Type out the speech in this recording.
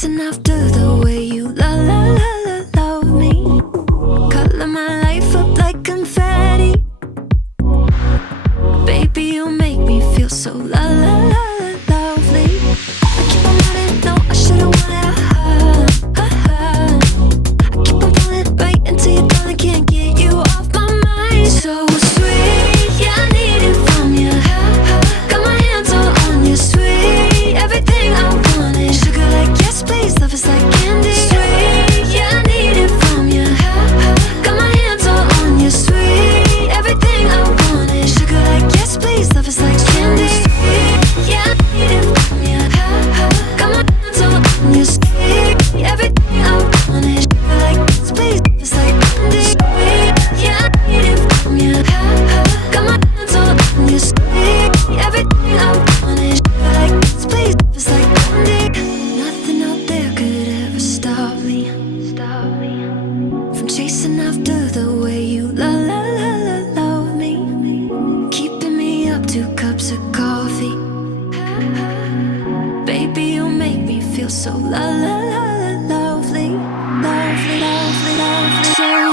chasing after the way you love me. Color my life up like confetti. Baby, you make me feel so lovely. I keep on running, no, I shouldn't want it. I keep on falling right into your thought, I can't get you off my mind. So sweet, yeah, I need it from you. Got my hands all on you, sweet. Everything I want is sugar like yes, please. Love is like candy. Sweet, yeah, I need it from you. Got my hands all on you, sweet. Everything I want is sugar like yes, please. Love is like candy. Sweet, yeah, I need it from you. Got my hands all on you, sweet. Everything I want is sugar like yes, please. Love is like candy. Sweet, yeah, I need it from you. Got my hands all on you, sweet. Everything I want is sugar like yes, please. Love is like candy. Nothing out there could ever stop me from chasing after the way you love me. Keeping me up 2 cups of coffee. Baby, you make me feel so lovely. So